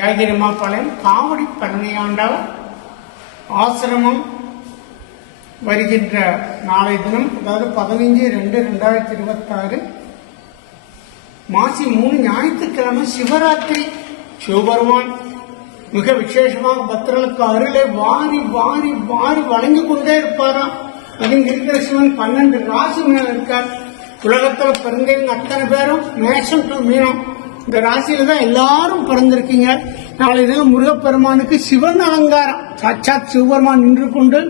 யாகிரிமாப்பாளையம் காவடி பழனியாண்டவர் ஆசிரமம் வருகின்ற நாளை தினம் அதாவது பதினைஞ்சு ரெண்டு ரெண்டாயிரத்தி இருபத்தாறு மாசி மூணு ஞாயிற்றுக்கிழமை சிவராத்திரி. சிவபெருமான் மிக விசேஷமாக பக்தர்களுக்கு அருளை வாரி வாரி வாரி வழங்கி கொண்டே இருப்பாராம். அது இருக்கிற சிவன் பன்னெண்டு ராசி மேல இருக்கார். உலகத்துல பிறந்தவங்க அத்தனை பேரும் மேஷம் டு மீனம். இந்த ராசியில தான் எல்லாரும் பிறந்திருக்கீங்க. நாளை தினம் முருகப்பெருமானுக்கு சிவன் அலங்காரம். சாட்சாத் சிவபெருமான் நின்று கொண்டு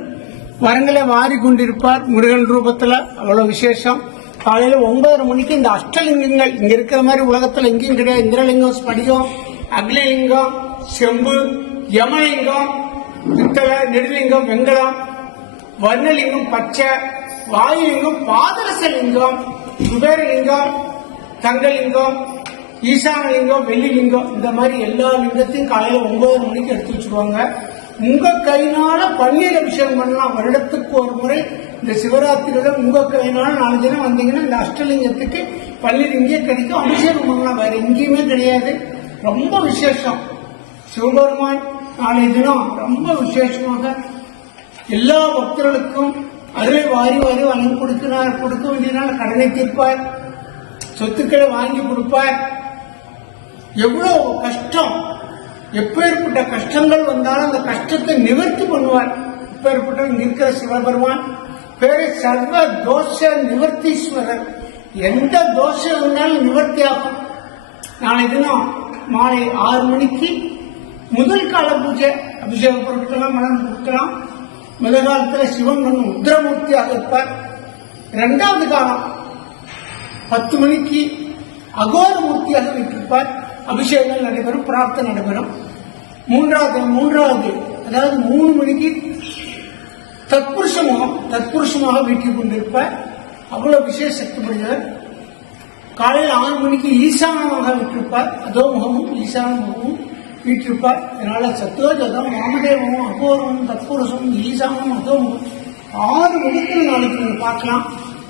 வரங்களை வாரி கொண்டிருப்பார் முருகன் ரூபத்துல. அவ்வளவு விசேஷம். காலையில ஒன்பதரை மணிக்கு இந்த அஷ்டலிங்கங்கள் இங்க இருக்கிற மாதிரி உலகத்துல எங்கேயும் கிடையாது. இந்திரலிங்கம் ஸ்படிகம் அக்னிலிங்கம் செம்பு யமலிங்கம் பித்தளை நெடுலிங்கம் வெங்கலம் வர்ணலிங்கம் பச்சை வாயுலிங்கம் பாதரசலிங்கம் குபேரலிங்கம் தங்கலிங்கம் ஈசான லிங்கம் வெள்ளி லிங்கம் இந்த மாதிரி எல்லா லிங்கத்தையும் காலையில ஒன்பது மணிக்கு எடுத்து வச்சிருவாங்க. உங்க கையினால பன்னீர் அபிஷேகம் பண்ணலாம். வருடத்துக்கு ஒரு முறை இந்த சிவராத்திரியில உங்க கையினால நாலு தினம் வந்தீங்கன்னா இந்த அஷ்டலிங்கத்துக்கு பன்னீர் இங்கே கிடைக்கும் அபிஷேகம் பண்ணலாம். வேற எங்கேயுமே கிடையாது. ரொம்ப விசேஷம். சிவபெருமான் நாளைய தினம் ரொம்ப விசேஷமாக எல்லா பக்தர்களுக்கும் அருளை வாரி வாரி வாங்கி கொடுக்கிறார். கொடுக்க வேண்டியதுனால கடனை தீர்ப்பார். சொத்துக்களை வாங்கி கொடுப்பார். எவ்வளவு கஷ்டம்? எப்பேற்பட்ட கஷ்டங்கள் வந்தாலும் அந்த கஷ்டத்தை நிவர்த்தி பண்ணுவார். எப்பேற்பட்ட இருக்கிற சிவபெருமான் பேரு சர்வ தோஷ நிவர்த்தீஸ்வரர். எந்த தோஷம் இருந்தாலும் நிவர்த்தி ஆகும். நாளை தினம் மாலை ஆறு மணிக்கு முதல் கால பூஜை அபிஷேக பொருட்கள்லாம் மனம் கொடுக்கலாம். முதல் காலத்துல சிவன் வந்து உத்திரமூர்த்தியாக இருப்பார். இரண்டாவது காலம் பத்து மணிக்கு அகோர மூர்த்தியாக விட்டிருப்பார் அபிஷேகங்கள் நடைபெறும் பிரார்த்தனை நடைபெறும். மூன்றாவது மூன்றாவது அதாவது மூணு மணிக்கு தத்புருஷமாக தத்புருஷமாக வீட்டில் கொண்டிருப்ப அவ்வளவு விசேஷ சக்தி படைத்தவர் காலையில் ஆறு மணிக்கு ஈசானமாக விட்டிருப்பார். அதோ முகமும் ஈசான முகமும் வீட்டிருப்பார். அதனால சத்தோஜதம் வாமதேவமும் அகோரமும் தத்புருஷமும் ஈசானமும் அதோ முகம். ஆறு மணிக்கு நாளைக்கு நீங்க பார்க்கலாம்.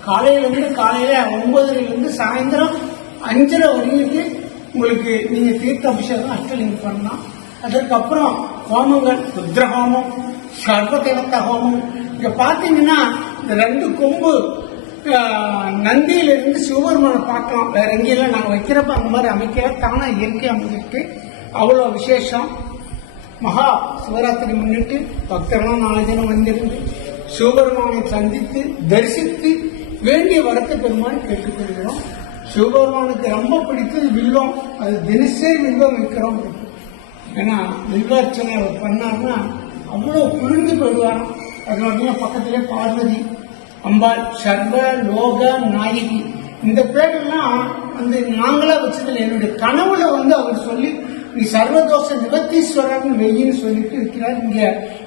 காலையிலிருந்து காலையில் காலையில ஒன்பதுல இருந்து சாயந்தரம் அஞ்சரை வரைக்கும் உங்களுக்கு நீங்க தீர்த்த அபிஷேகம் அஷ்டலிங்க பண்ணலாம் அதற்கப்புறம் ஹோமங்கள் ருத்ர ஹோமம் சர்வ தேவத்த ஹோமம். இங்க பாத்தீங்கன்னா இந்த ரெண்டு கொம்பு ஆஹ், நந்தியிலிருந்து சிவபெருமானை பார்க்கலாம். வேற எங்கேயும் நாங்கள் வைக்கிறப்ப அந்த மாதிரி அமைக்கல. தானா இயற்கை அமைஞ்சிருக்கு. அவ்வளவு விசேஷம். மகா சிவராத்திரி முன்னிட்டு பக்தர்களும் நாலு தினம் வந்திருந்து சிவபெருமானை சந்தித்து தரிசித்து வேண்டிய வரத்தை பெருமான் கேட்டுக்கொள்கிறோம். சிவபெருமானுக்கு ரொம்ப பிடித்தது வில்வம். அது தினசரி வில்வம் வைக்கிறோம். ஏன்னா வில்வார்ச்சனை அவர் பண்ணார்னா அவ்வளவு குளிர்ந்து போயிடுவாராம். அதனால பக்கத்திலே பார்வதி அம்பாள் சர்வ லோக நாயகி. இந்த பேரெல்லாம் வந்து நாங்களா வச்சதில்லை. என்னுடைய கனவுல வந்து அவர் சொல்லி நீ சர்வதோஷ நிவர்த்தீஸ்வரன் வெயின்னு சொல்லிட்டு இருக்கிறார். இங்க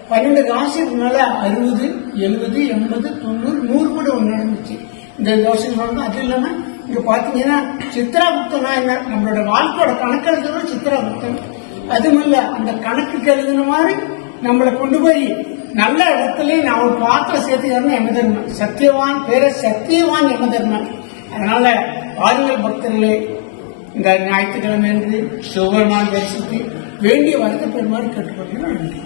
பன்னெண்டு ராசினால அறுபது எழுபது எண்பது தொண்ணூறு நூறு கூட ஒன்று நடந்துச்சு. இந்த தோஷம் நடந்து அது இல்லாம இங்க பாத்தீங்கன்னா சித்ராகுப்தனா என்ன நம்மளோட வாழ்க்கையோட கணக்கு எழுதுறது சித்ராகுப்தன் அதுமல்ல அந்த கணக்குக்கு எழுதுன மாதிரி நம்மளை கொண்டு போய் நல்ல இடத்துலயும் நான் ஒரு பாத்திரம் சேர்த்துக்கிறேன்னு யமதர்மன் சத்தியவான் பேர சத்தியவான் யமதர்மன் அதனால வாருங்கள் பக்தர்களே இந்த ஞாயிற்றுக்கிழமை என்று சுகமான தரிசித்து வேண்டிய வரத்தை பெருமாறு கேட்டுக்கொள்கிறேன். நன்றி.